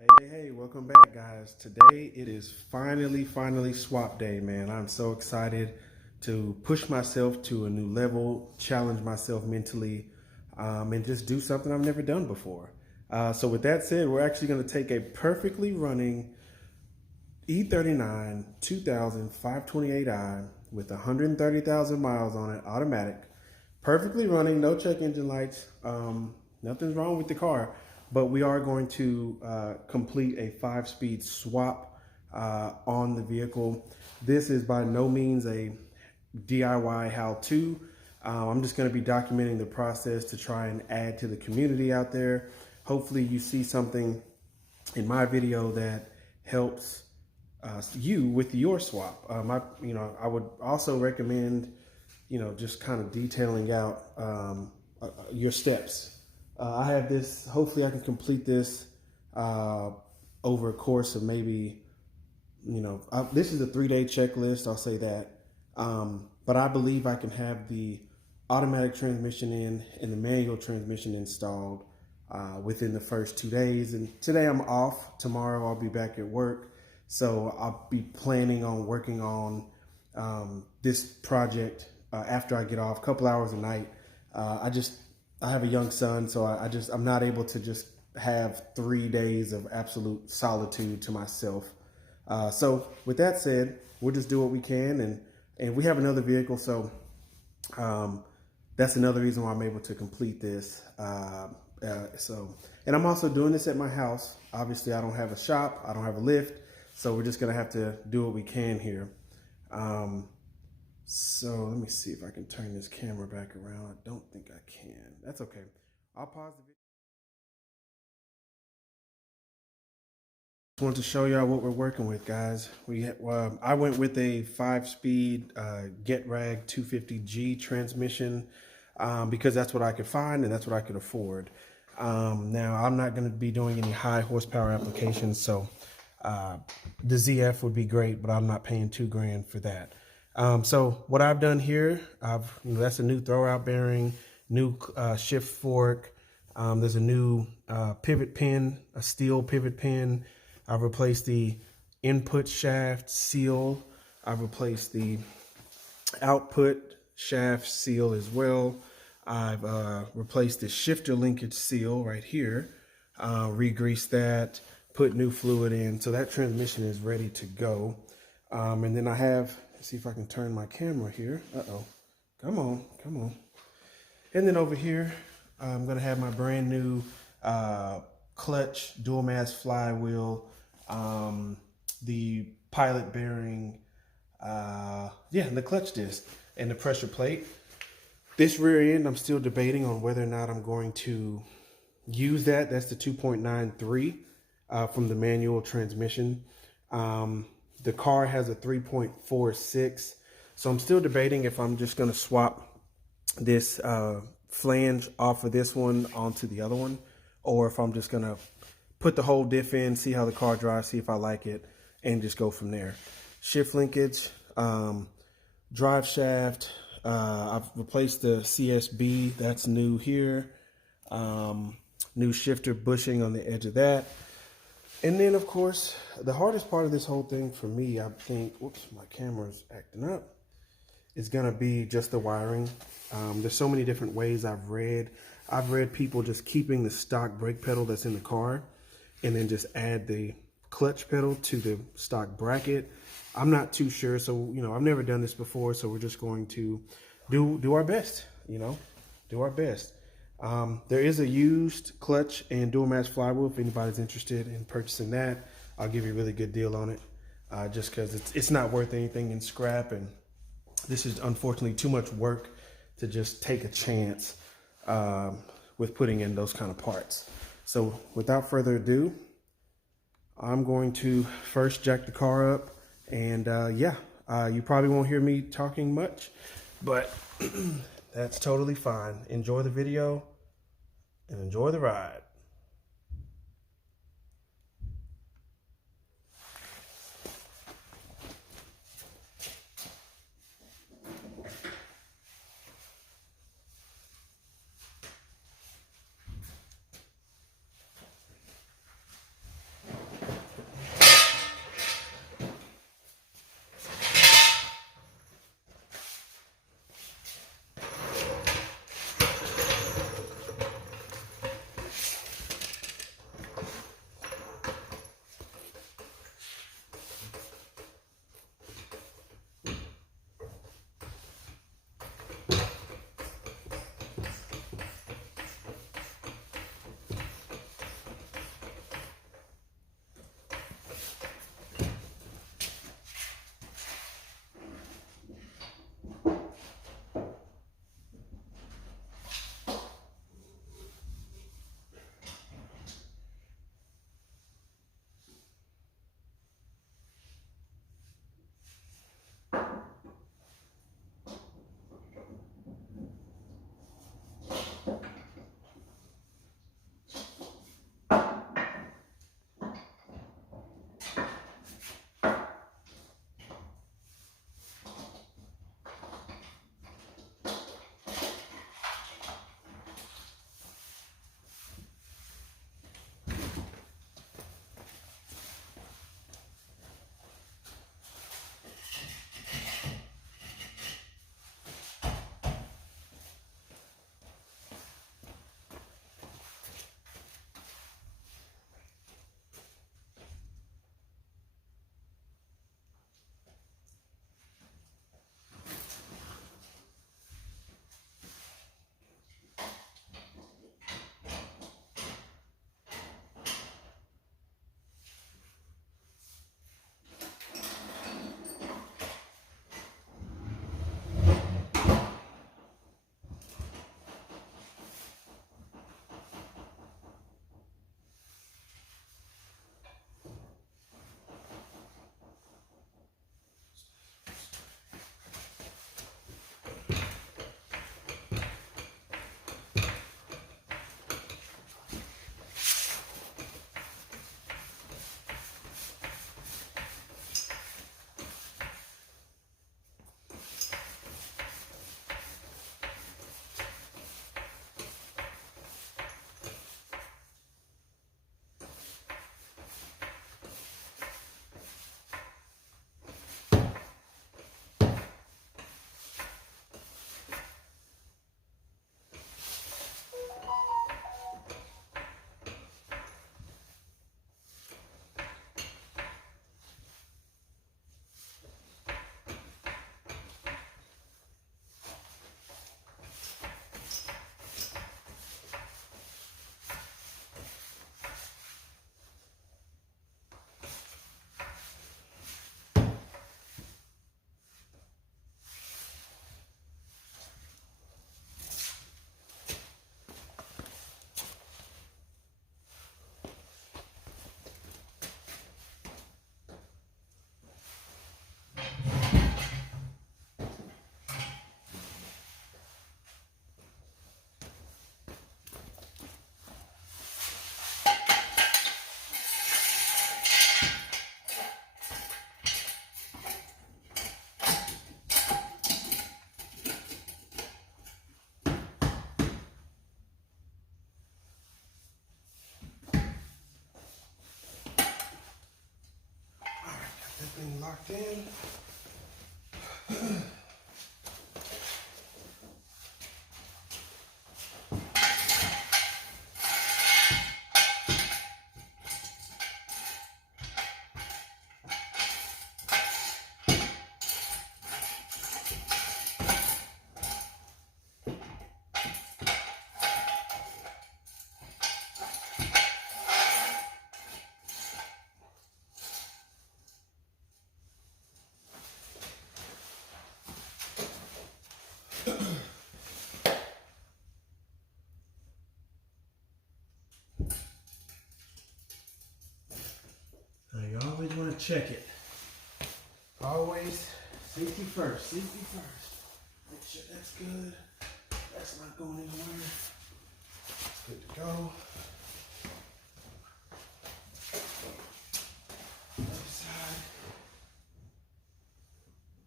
Hey, welcome back, guys. Today it is finally swap day, man. I'm so excited to push myself to a new level, challenge myself mentally, and just do something I've never done before. So with that said, we're actually going to take a perfectly running E39 2000 528i with 130,000 miles on it, automatic, perfectly running, no check engine lights, nothing's wrong with the car, but we are going to complete a 5-speed swap on the vehicle. This is by no means a DIY how-to. I'm just going to be documenting the process to try and add to the community out there. Hopefully you see something in my video that helps you with your swap. I would also recommend, just kind of detailing out your steps. I have this, hopefully I can complete this over a course of maybe, this is a 3-day checklist, I'll say that. But I believe I can have the automatic transmission in and the manual transmission installed within the first 2 days. And today I'm off. Tomorrow I'll be back at work. So I'll be planning on working on this project after I get off, a couple hours a night. I have a young son, so I'm not able to just have 3 days of absolute solitude to myself. So with that said, we'll just do what we can, and we have another vehicle, so that's another reason why I'm able to complete this. And I'm also doing this at my house. Obviously, I don't have a shop, I don't have a lift, so we're just gonna have to do what we can here. So let me see if I can turn this camera back around. I don't think I can. That's okay. I'll pause the video. Just wanted to show y'all what we're working with, guys. I went with a 5-speed GetRag 250G transmission because that's what I could find and that's what I could afford. Now, I'm not going to be doing any high horsepower applications, so the ZF would be great, but I'm not paying $2,000 for that. So what I've done here, that's a new throwout bearing, new shift fork. There's a new pivot pin, a steel pivot pin. I've replaced the input shaft seal. I've replaced the output shaft seal as well. I've replaced the shifter linkage seal right here, re-greased that, put new fluid in. So that transmission is ready to go. And then I have, let's see if I can turn my camera here. Uh-oh, come on. And then over here, I'm gonna have my brand new clutch dual mass flywheel, the pilot bearing, the clutch disc and the pressure plate. This rear end, I'm still debating on whether or not I'm going to use that. That's the 2.93 from the manual transmission. The car has a 3.46, so I'm still debating if I'm just going to swap this flange off of this one onto the other one, or if I'm just going to put the whole diff in, see how the car drives, see if I like it, and just go from there. Shift linkage, drive shaft, I've replaced the CSB, that's new here. New shifter bushing on the edge of that. And then, of course, the hardest part of this whole thing for me, I think, whoops, my camera's acting up, is gonna be just the wiring. There's so many different ways I've read. I've read people just keeping the stock brake pedal that's in the car and then just add the clutch pedal to the stock bracket. I'm not too sure, so, I've never done this before, so we're just going to do our best, do our best. There is a used clutch and dual mass flywheel. If anybody's interested in purchasing that, I'll give you a really good deal on it, just because it's not worth anything in scrap, and this is unfortunately too much work to just take a chance with putting in those kind of parts. So without further ado, I'm going to first jack the car up, and you probably won't hear me talking much, but that's totally fine. Enjoy the video and enjoy the ride. everything locked in. Now you always want to check it. Always safety first, safety first. Make sure that's good. That's not going anywhere. It's good to go. Other side.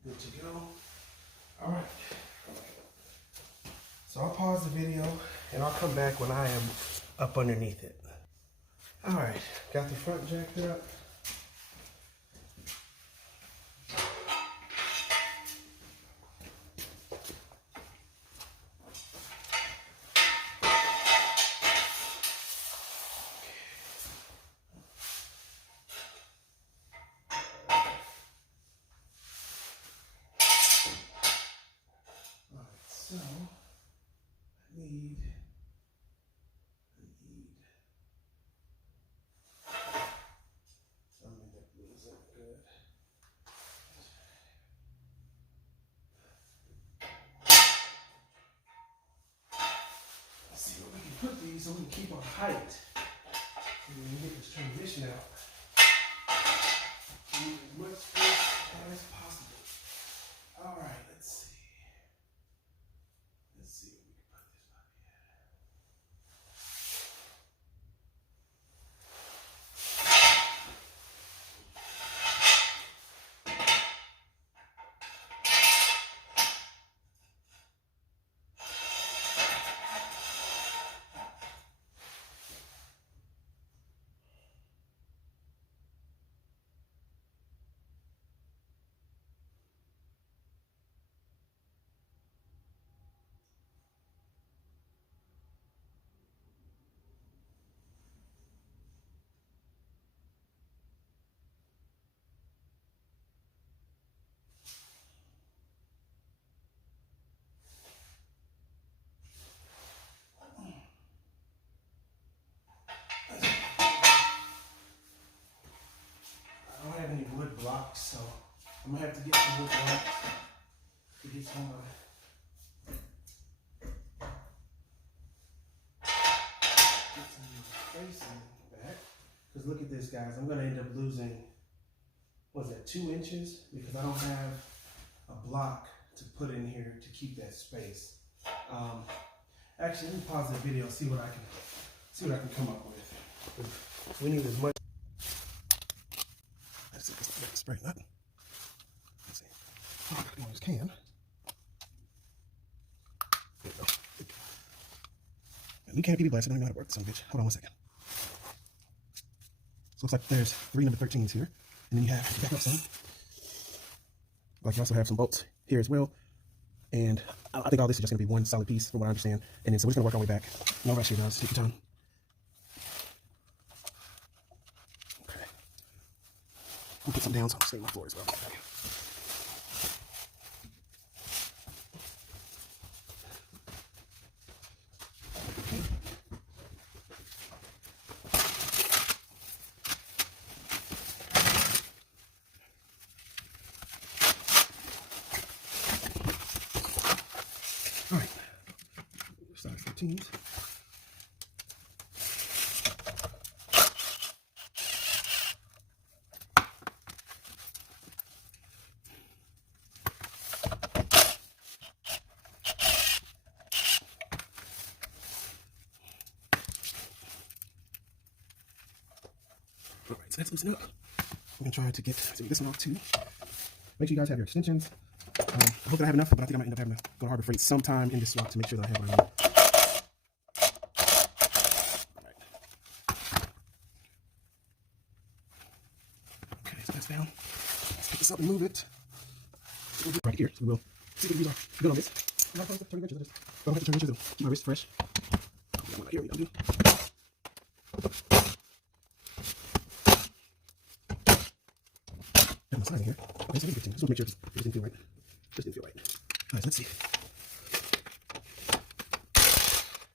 Good to go. All right. So I'll pause the video and I'll come back when I am up underneath it. All right, got the front jacked up. So, I need something that moves up good. Let's see what we can put these so we can keep our height. So we can get this transition out. Need as much space as possible. All right, let's see. Let's see what we can put this puppy at. I don't have any wood blocks, so I'm gonna have to get some wood blocks to get some space in the back. Because look at this, guys. I'm gonna end up losing, what's that, 2 inches? Because I don't have a block to put in here to keep that space. Actually, let me pause the video, see what I can come up with. We need as much. Let's see, let's spray that. Let's see. Oh, I gotta go on this can. There we go. New can PB blast. I don't even know how to work this son of a bitch. Hold on one second. So it looks like there's 3 number 13s here, and then you have back up some. Like you also have some bolts here as well. And I think all this is just going to be one solid piece from what I understand. And then so we're just going to work our way back. No rush here, guys. Take your time. Okay. I'll put some down so I'm straight on the floor as well. All right. Size 15s. All right, so let's loosen up. I'm gonna try to get this one off too. Make sure you guys have your extensions. I hope that I have enough, but I think I might end up having to go to Harbor Freight sometime in this swap to make sure that I have what I need. All right. Okay, so that's down. pick this up and move it. Right here, so we'll see if we can use our gun on this. I'm not supposed to turn wrenches. I don't have to turn wrenches. It'll keep my wrist fresh. That one right here, we do. And I'm sliding here. Okay, so I just want to make sure it didn't feel right. Just didn't feel right. All right, so let's see.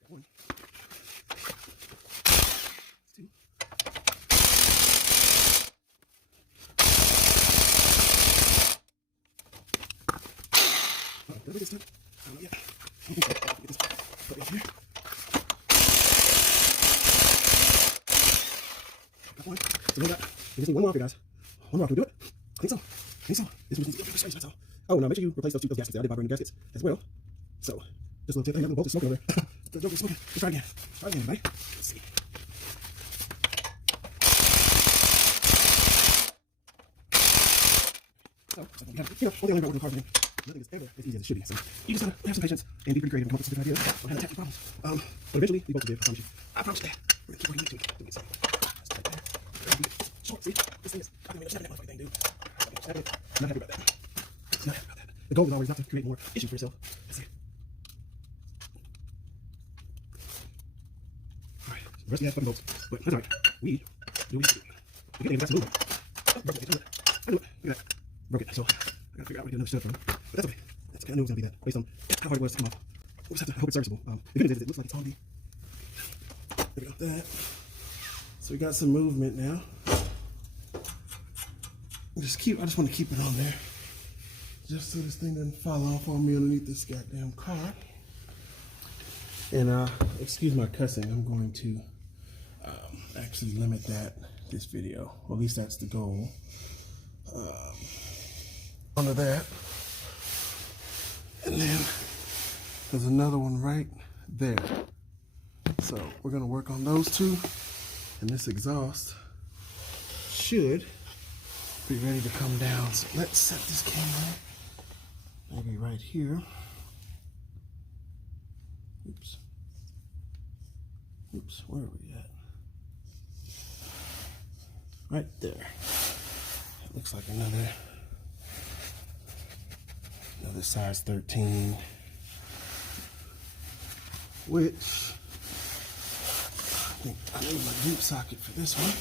One. Two. All right, did I get this done? Yeah. I think so. Get this put it here. Got one. So we just need one more off here, guys. One more off. Can we do it? I think so. This one's bigger space, that's all. Oh, now make sure you replace those gaskets. I did vibrating gaskets as well. So, just a little tip. Hey, the bolt is smoking over there. The joke is smoking. Let's try again. Everybody. Let's see. So, all the other working hard again. Nothing is ever as easy as it should be. So, you just gotta have some patience and be pretty creative and come up with some different ideas on how to tackle problems. But eventually, we both will be able to, I promise you that. We're gonna keep working into it. Doing something. Let's try that. Short, see? This thing is, I mean, that motherfucking thing, dude. Not happy about that. Not happy about that. The goal is always not to create more issues for yourself. Let's see. Alright, the rest of the fucking bolts. But that's alright. We do what we do. We can even movement. Oh, broke it. I knew it. Look at that. Broke it. So I gotta figure out what to do another stud from. But that's okay. That's okay. I knew it was gonna be that. Based on how hard it was to come off. We'll just have to hope it's serviceable. The good news is it looks like it's on the. There we go. That. So we got some movement now. I just want to keep it on there. Just so this thing doesn't fall off on me underneath this goddamn car. And excuse my cussing, I'm going to actually limit this video. Or at least that's the goal. Onto that. And then there's another one right there. So we're gonna work on those two. And this exhaust should be ready to come down. So let's set this camera maybe right here. Oops, where are we at? Right there. It looks like another size 13, which I need my deep socket for this one.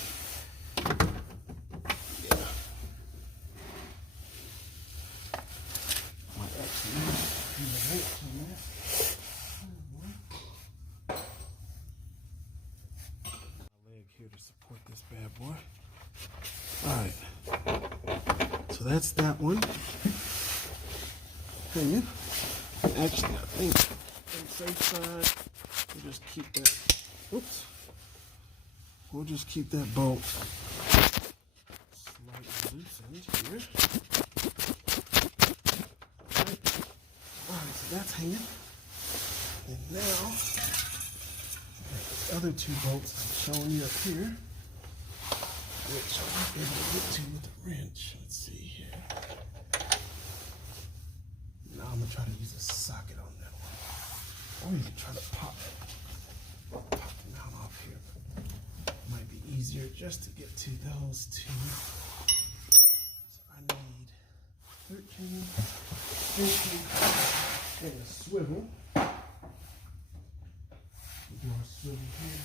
Here to support this bad boy. Alright, so that's that one. Hanging. Actually, I think on the safe side, we'll just keep that. Oops. We'll just keep that bolt slightly loosened here. Alright, so that's hanging. And now, the other two bolts I'm showing you up here, which I might be able to get to with a wrench. Let's see here. Now I'm going to try to use a socket on that one. Or you can try to pop the mount off here. Might be easier just to get to those two. So I need 13, 15, and a swivel. Do our swivel here.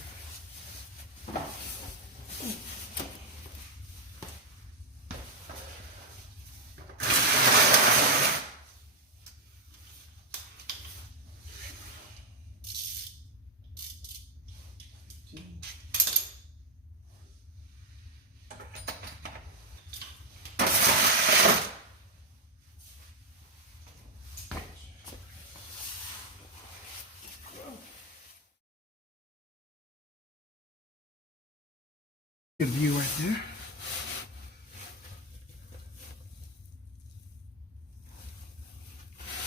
Good view right there.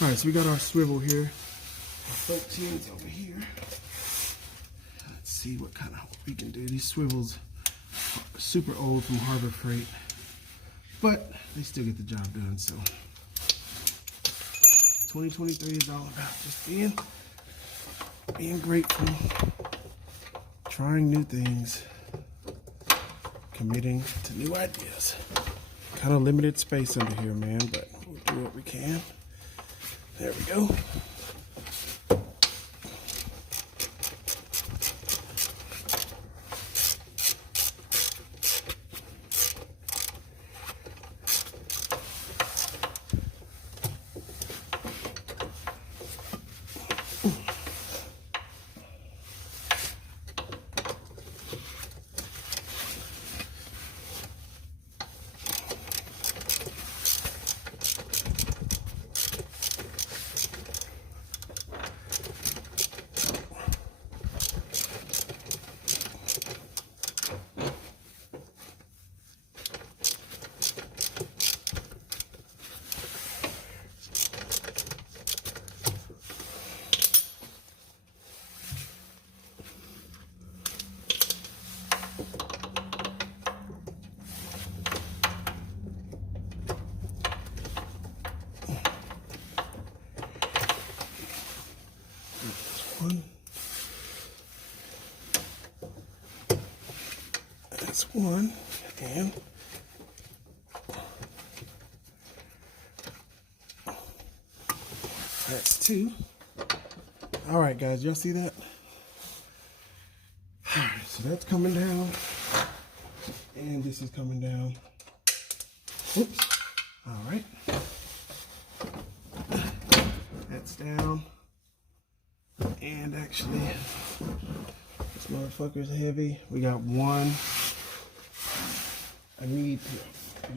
All right, so we got our swivel here. Our 13's over here. Let's see what kind of we can do. These swivels are super old from Harbor Freight, but they still get the job done. So 2023 is all about just being grateful, trying new things, committing to new ideas. Kind of limited space under here, man, but we'll do what we can. There we go. One. That's one, and that's two. All right, guys, y'all see that? All right, so that's coming down, and this is coming down. Oops. All right. That's down. And actually, this motherfucker's heavy. We got one. I need to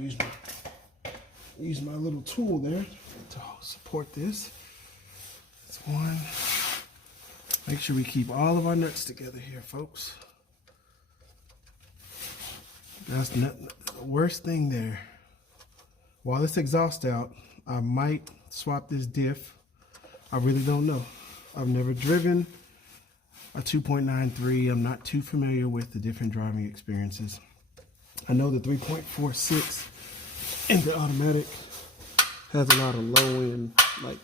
use my little tool there to support this. That's one. Make sure we keep all of our nuts together here, folks. That's not the worst thing there. While this exhaust out, I might swap this diff. I really don't know. I've never driven a 2.93. I'm not too familiar with the different driving experiences. I know the 3.46 in the automatic has a lot of low end, like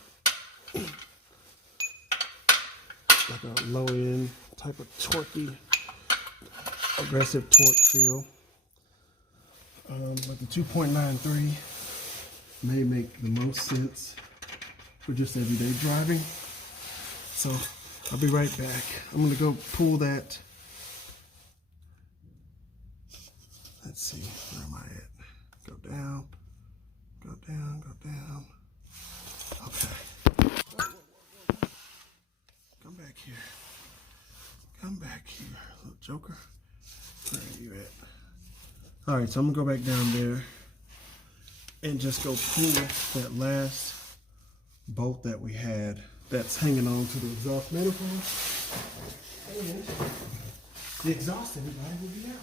a low end type of torquey, aggressive torque feel. But the 2.93 may make the most sense for just everyday driving. So I'll be right back. I'm gonna go pull that. Let's see, where am I at? Go down, go down, go down. Okay. Come back here. Come back here, little joker. Where are you at? All right, so I'm gonna go back down there and just go pull that last bolt that we had that's hanging on to the exhaust manifold. And the exhaust anybody will be out.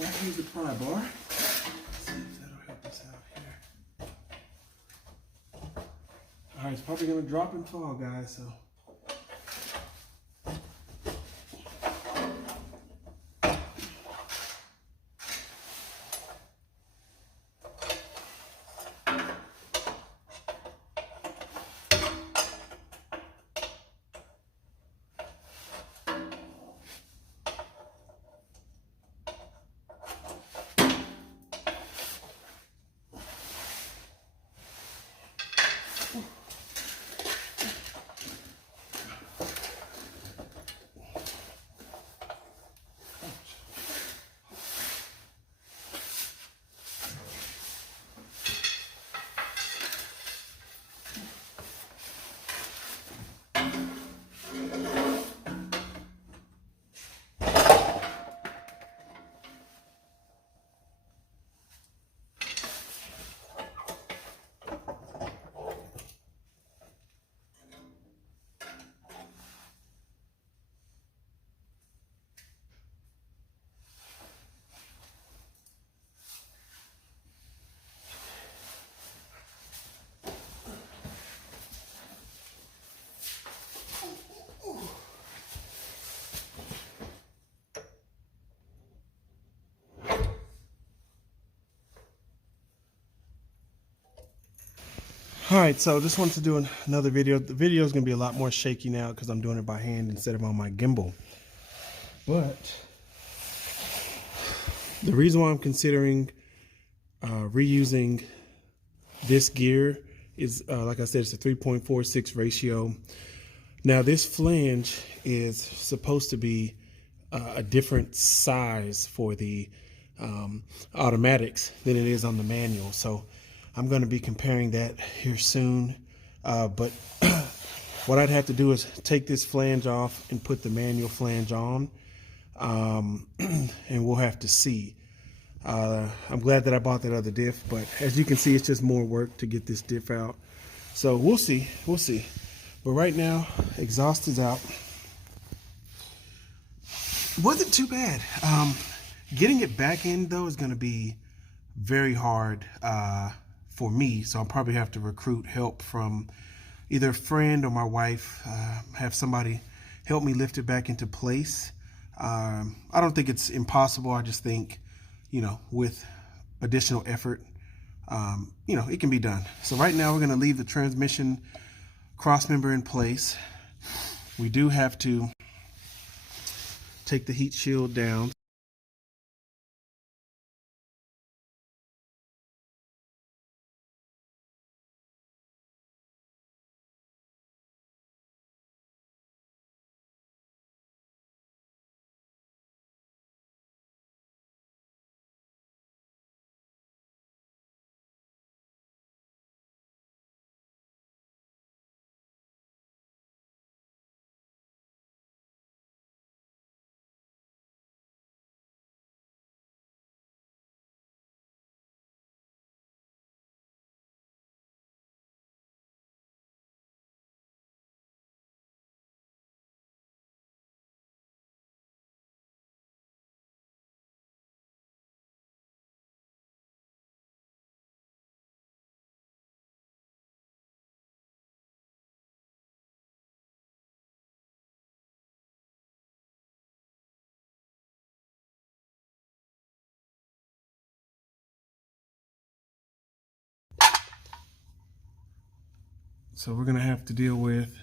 Won't use the pry bar. Let's see if that'll help us out here. All right, it's probably gonna drop and fall, guys, so. All right, so just wanted to do another video. The video is going to be a lot more shaky now because I'm doing it by hand instead of on my gimbal. But the reason why I'm considering reusing this gear is, like I said, it's a 3.46 ratio. Now, this flange is supposed to be a different size for the automatics than it is on the manual. So I'm going to be comparing that here soon. But what I'd have to do is take this flange off and put the manual flange on. And we'll have to see. I'm glad that I bought that other diff, but as you can see, it's just more work to get this diff out. So we'll see. But right now, exhaust is out. Wasn't too bad. Getting it back in, though, is going to be very hard for me, so I'll probably have to recruit help from either a friend or my wife, have somebody help me lift it back into place. I don't think it's impossible. I just think, with additional effort, it can be done. So right now we're going to leave the transmission crossmember in place. We do have to take the heat shield down. So we're gonna have to deal with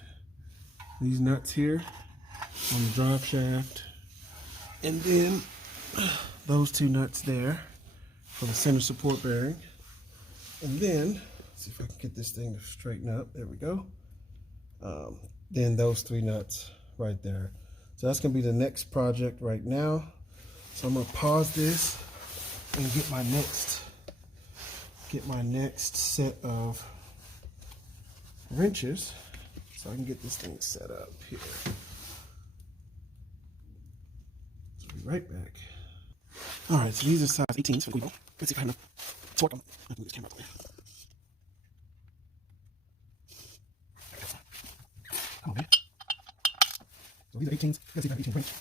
these nuts here on the drive shaft, and then those two nuts there for the center support bearing. And then, let's see if I can get this thing to straighten up. There we go. Then those three nuts right there. So that's gonna be the next project right now. So I'm gonna pause this and get my next set of wrenches so I can get this thing set up here. So I'll be right back. All right, so these are size 18s from Cleveland. Let's see if I have enough torque on them. I can move this camera out of the way. Come on, man. So these are 18s. Let's see if I have 18 wrench.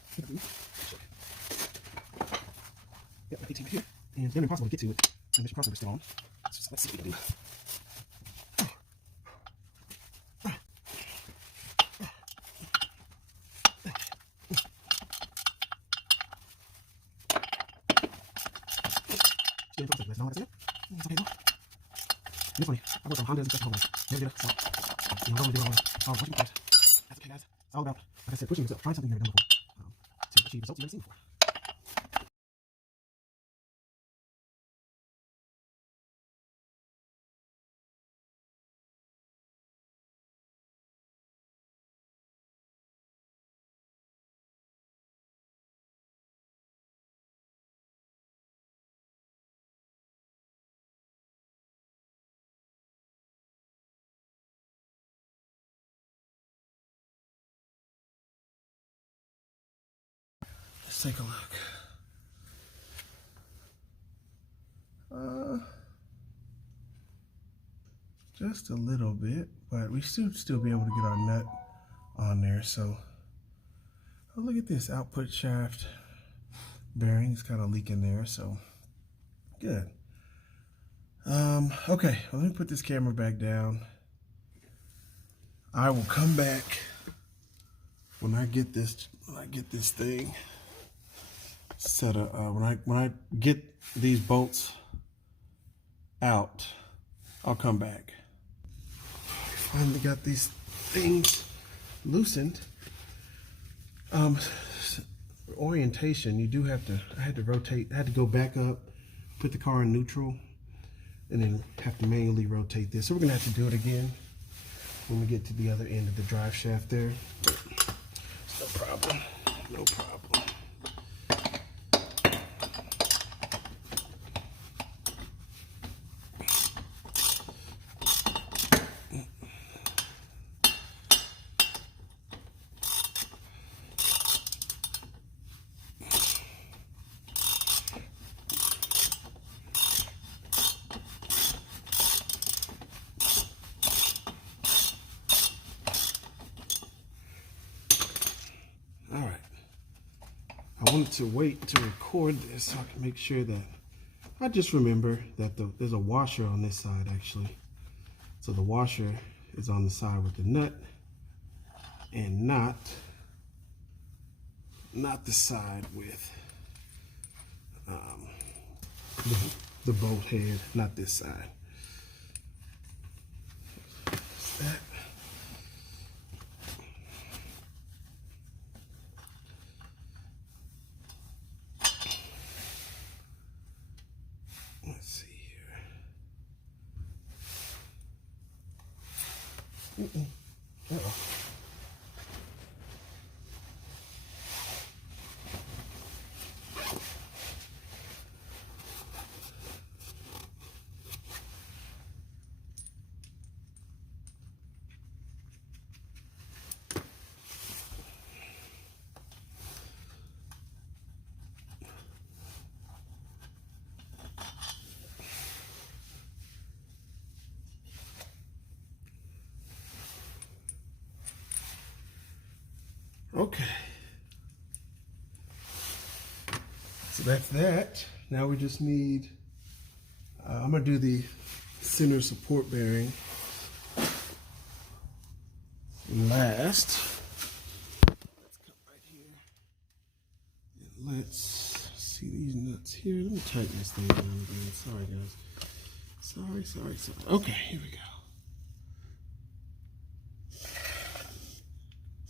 Yep, 18. And it's gonna be impossible to get to it. And this crossover still on. Let's see what we can do. That's not what I said. It's okay though. It's funny. I worked on Hondas and stuff. Never did a swap. You know, I only do it all. Watching cars. That's okay, guys. It's all about, like I said, pushing yourself, trying something you've never done before, to achieve results you've never seen before. Let's take a look. Just a little bit, but we should still be able to get our nut on there. So, oh, look at this output shaft bearing. It's kind of leaking there, so good. Okay, well, let me put this camera back down. I will come back when I get this thing set up. When I get these bolts out, I'll come back. Finally got these things loosened. Orientation, you do have to, I had to rotate, I had to go back up, put the car in neutral, and then have to manually rotate this. So we're gonna have to do it again when we get to the other end of the drive shaft there. It's no problem, no problem. All right, I wanted to wait to record this so I can make sure that, I just remember that there's a washer on this side actually. So the washer is on the side with the nut and not the side with the bolt head, not this side. That. Let's see here. Uh-oh. Okay, so that's that. Now we just need, I'm gonna do the center support bearing last. Let's come right here and let's see these nuts here. Let me tighten this thing down again. Sorry guys, sorry. Okay, here we go.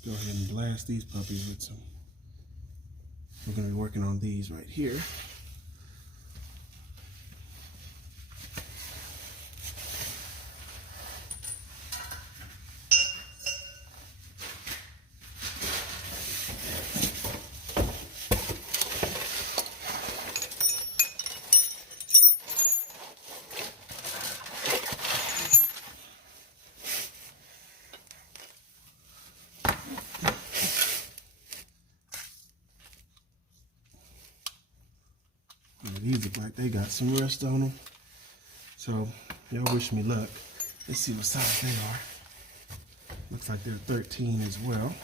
Go ahead and blast these puppies with some. We're going to be working on these right here. These look like they got some rust on them. So y'all wish me luck. Let's see what size they are. Looks like they're 13 as well.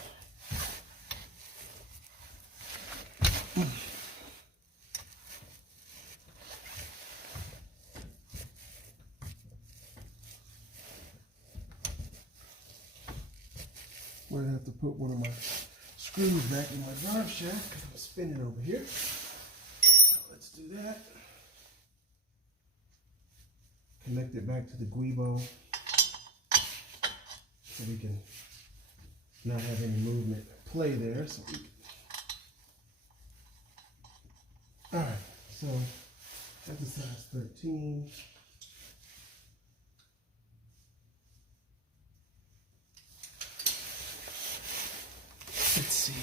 I'm gonna have to put one of my screws back in my drive shaft because I'm spinning over here. So let's do that. Connect it back to the guibo so we can not have any movement play there. So we can... All right, so that's a size 13. Let's see.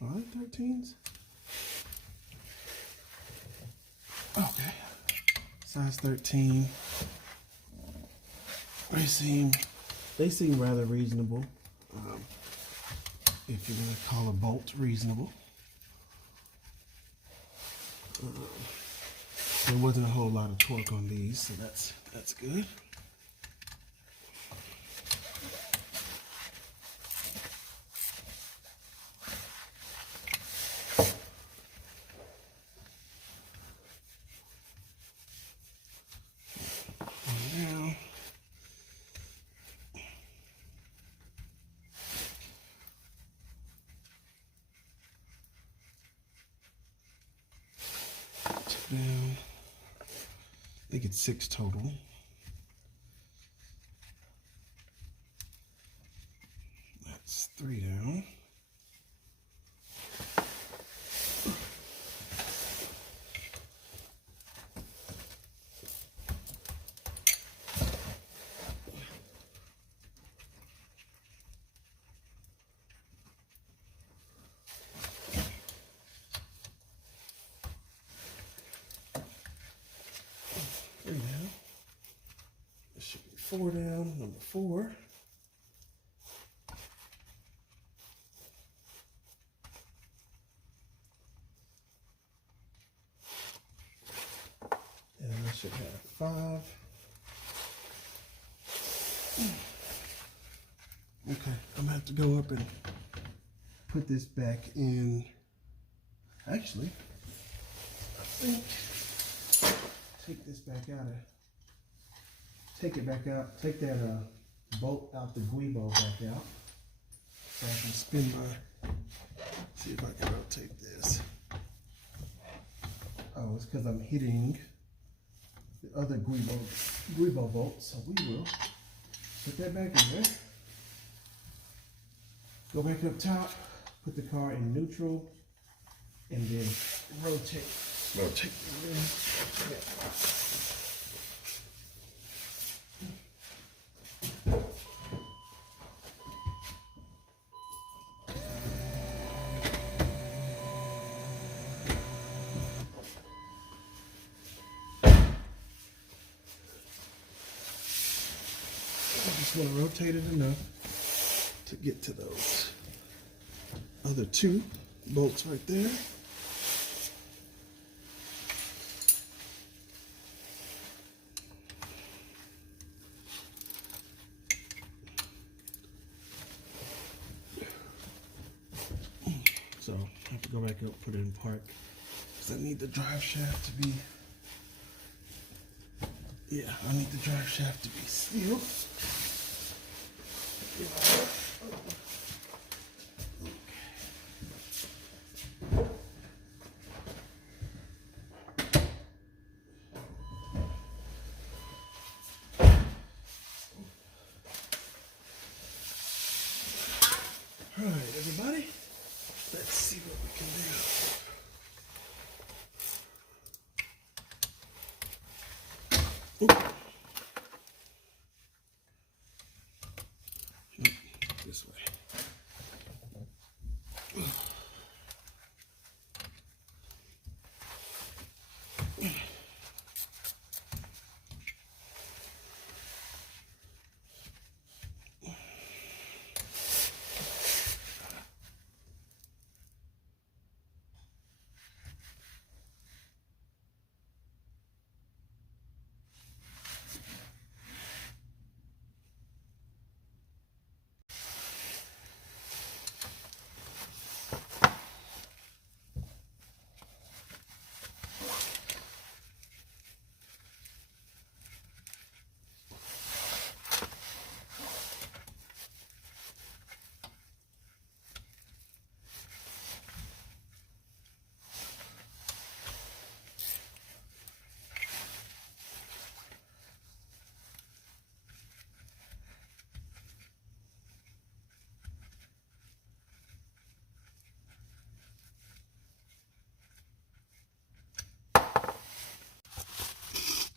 Are they 13s? Okay. Size 13. They seem rather reasonable. If you're gonna call a bolt reasonable. There wasn't a whole lot of torque on these, so that's good. Down. I think it's 6 total. That's 3 down. Down. This should be 4 down, number 4. And I should have 5. Okay, I'm gonna have to go up and put this back in. Actually, I think take this back out take it back out, take that bolt out the guibo back out so I can spin my, see if I can rotate this. Oh, it's because I'm hitting the other guibo bolt, so we will put that back in there. Go back up top, put the car in neutral, and then rotate the rim. I just want to rotate it enough to get to those other 2 bolts right there. So I have to go back up, put it in park, because I need the drive shaft to be, I need the drive shaft to be steel. All right, everybody, let's see what we can do. Nope, this way.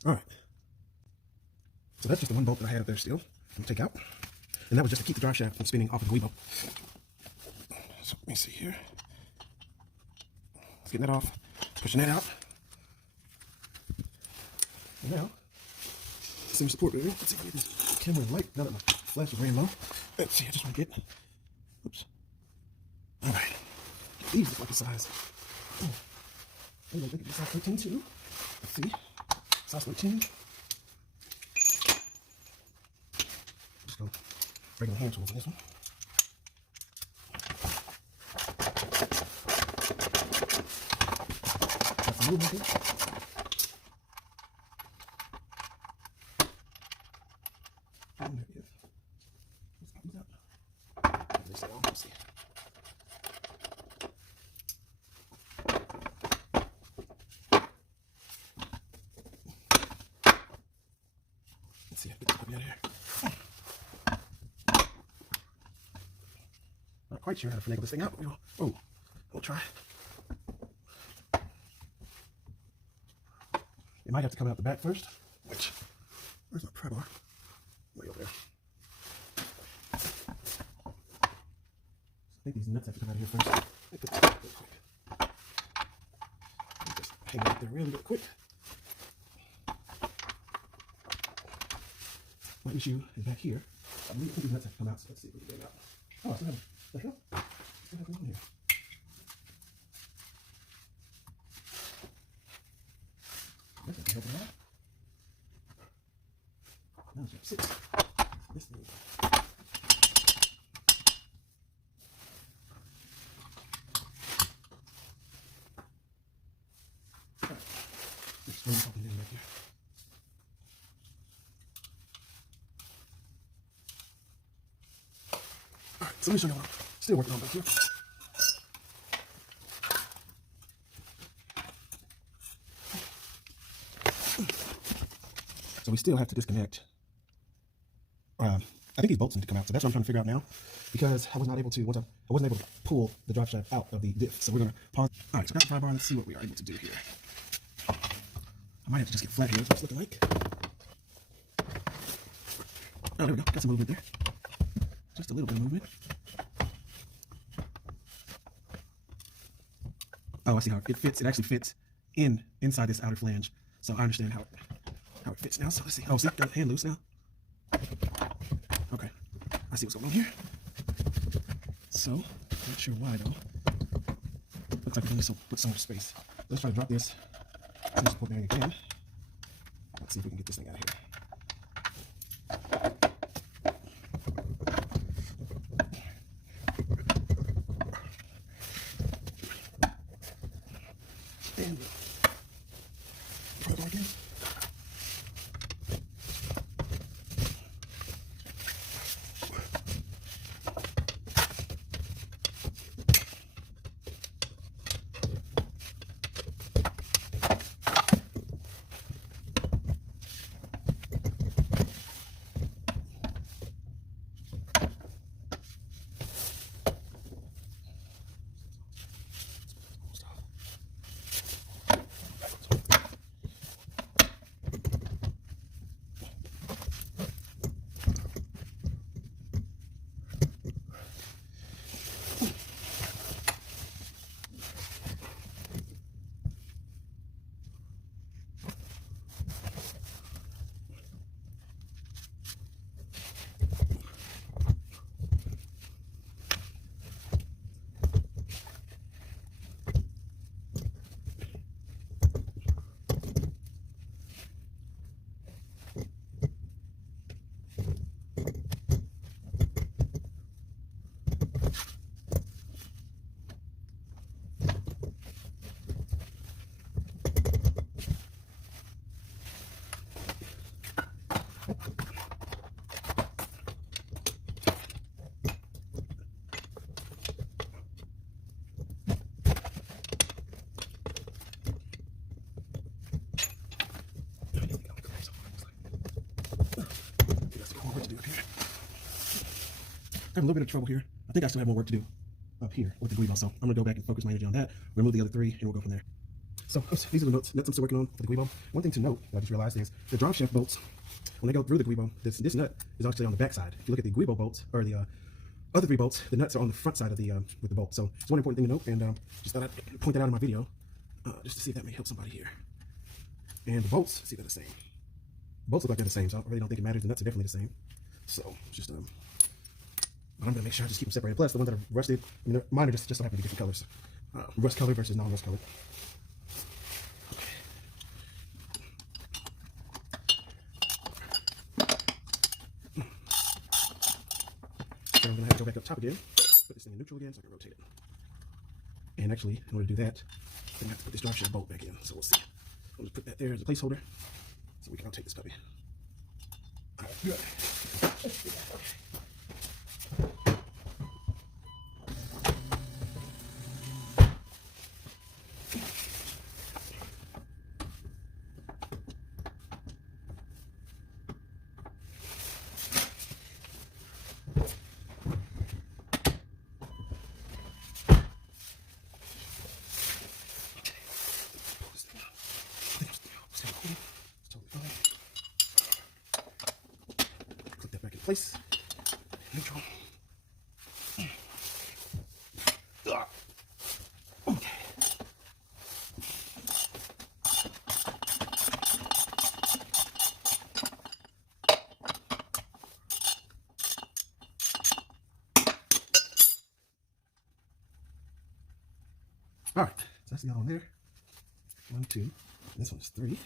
All right. So that's just the one bolt that I had up there still. I'm gonna take out. And that was just to keep the drive shaft from spinning off of the wheel bolt. So let me see here. Let's get that off. Pushing that out. And now, some support, baby. Let's see if I get this camera light now that my flash is ran low. Let's see, I just want to get. Oops. All right. These look like the size. Oh, I think it's size 13 too. Let's see. Size 13. Just go regular hand tools in this one. That's a little bit. And there it is. Let's open this up. Let's see. Let's see if I get this puppy out of here. Not quite sure how to finagle this thing out. Oh, we'll try. It might have to come out the back first. Which, where's my pry bar? Way over there. I think these nuts have to come out of here first. Let me put this real quick. Just hang it up there really quick. My issue is back here. I think these nuts have to come out, so let's see if we can get it out. Oh, I still have it. The hell? I still have it on here. That's not helping out. Now it's got 6. This thing. Alright. Let's bring something in back here. Alright, so let me show you what I'm still working on back here. So we still have to disconnect. I think these bolts need to come out, so that's what I'm trying to figure out now. Because I was not able to, I wasn't able to pull the drive shaft out of the diff. So we're gonna pause. All right, so grab the pry bar. Let's see what we are able to do here. I might have to just get flat here. That's what it's looking like. Oh, there we go. Got some movement there. Just a little bit of movement. Oh, I see how it fits. It actually fits inside this outer flange. So I understand how it fits now. So let's see. Oh, see, got the hand loose now. Okay, I see what's going on here. So, not sure why though. Looks like we need to put so much space. Let's try to drop this. Just put it in again. Let's see if we can get this thing out of here. And try it again. I have a little bit of trouble here. I think I still have more work to do up here with the glue ball. So I'm gonna go back and focus my energy on that. Remove the other 3 and we'll go from there. So these are the nuts I'm still working on for the Guibo. One thing to note that I just realized is the drop shaft bolts, when they go through the Guibo, this nut is actually on the back side. If you look at the Guibo bolts, or the other 3 bolts, the nuts are on the front side of the with the bolt. So it's one important thing to note, and just thought I'd point that out in my video, just to see if that may help somebody here. And the bolts, see, they're the same. The bolts look like they're the same, so I really don't think it matters. The nuts are definitely the same. So just but I'm gonna make sure I just keep them separated. Plus, the ones that are rusted, I mean, mine are just so happen to be different colors. Rust color versus non-rust color. So I'm gonna have to go back up top again, put this thing in neutral again so I can rotate it. And actually, in order to do that, I'm gonna have to put this drive shaft bolt back in. So we'll see. I'll just put that there as a placeholder so we can rotate this puppy. All right, good. Let's do that. Click that back in place. Neutral. Okay. All right, so that's the other one there. 1, 2. This one's 3.